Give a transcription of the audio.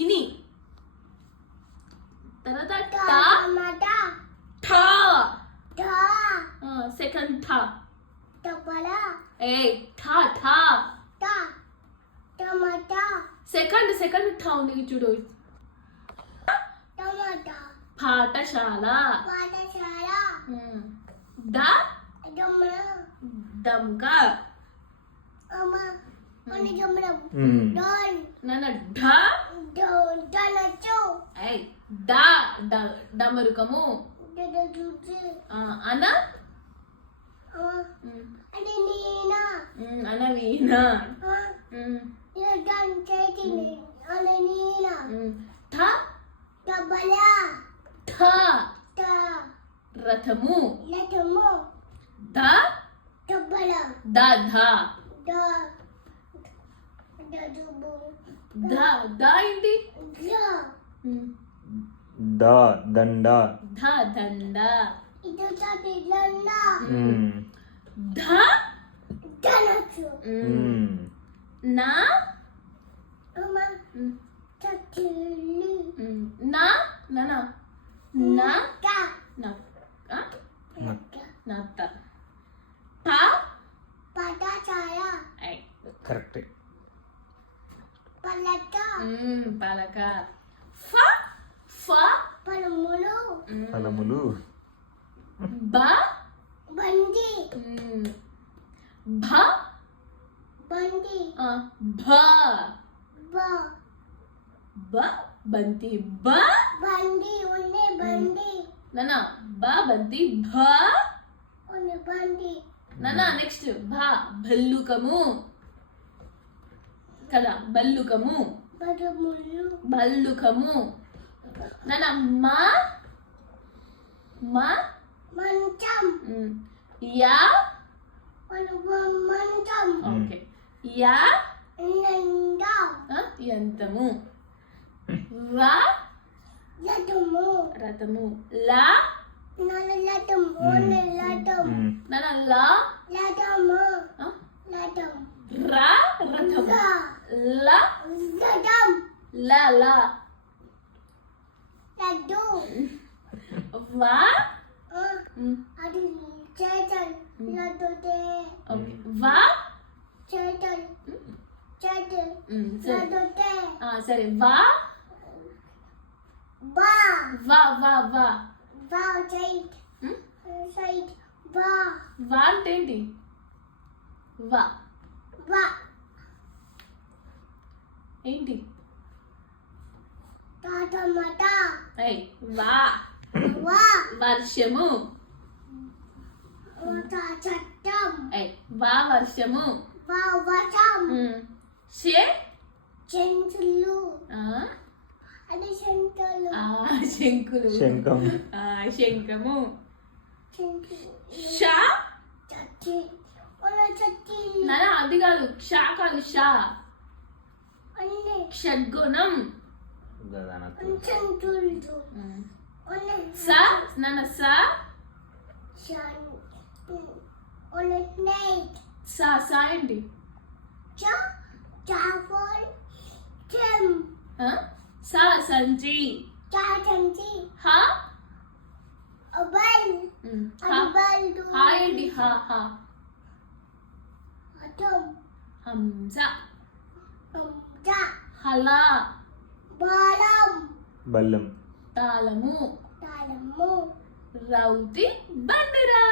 ఇని. తర్వాత టా ఠా. సెకండ్ ఠా. ఏ ఠా ఠా. సెకండ్ ఠా ఉంది చూడు. పాఠశాల. ద దమ్క. నాన్న ఢ డమరుకము. అన అనవీణ. థ థ రథము. ద ద ద ఏంటి? ద దండ. ధ దండ. ధ నా నా నా నా నత్త. ప కరెక్ట్. పలక. ఫ ఫలములు. బ భ భ బంతి. నానా బ బంతి. భ నానా నెక్స్ట్ భ భల్లుకము కదా. భల్లుకము. నానా మా యా. ఓకే. యా యంతము. రా రథము. లా నానా లా రా రథము. లా లా వా వా సరే. వా వా అంటే ఏంటి? వా ఏంటి? వా వర్షము. వా వర్షము. శంకులు. శంఖము. షా నానా అది కాదు. షా కాదు. షా షడ్గుణం. స నాన్న స ఏంటి? సంచి. హ ఏంటి? హంస. హల బల్లం. తాళము. రౌతి బండిరా.